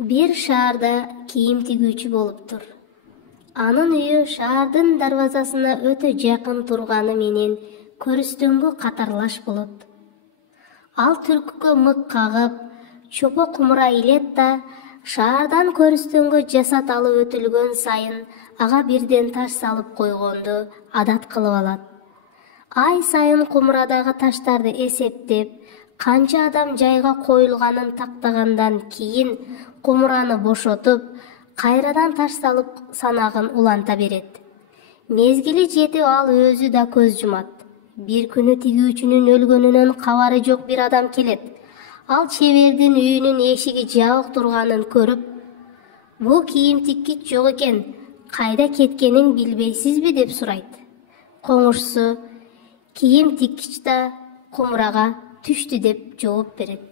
Бир шаарда кийим тигүүчү болуптур. Анын үйү шаардын дарбазасына өтө жакын турганы менен көрүстөнгө катарлаш болот. Ал түркүккө мык кагып, чопо кумура илет да, шаардан көрүстөнгө жасат алып өтүлгөн сайын ага бирден таш салып койгонду адат кылып алат. Ай сайын кумурадагы таштарды эсептеп, канча адам жайга коюлганын тактагандан кийин кумураны бошотуп, кайрадан таш салып санагын уланта берет. Мезгили жетип ал өзү да көз жумат. Бир күнү тигүүчүнүн өлгөнүнөн кабары жок бир адам келет. Ал чебердин үйүнүн эшиги жабык турганын көрүп, "Бул кийим тиккич жок экен, кайда кеткенин билбейсизби?" деп сурайт. Коңушсу "Кийим тиккич да кумурага түштү" деп жооп берет.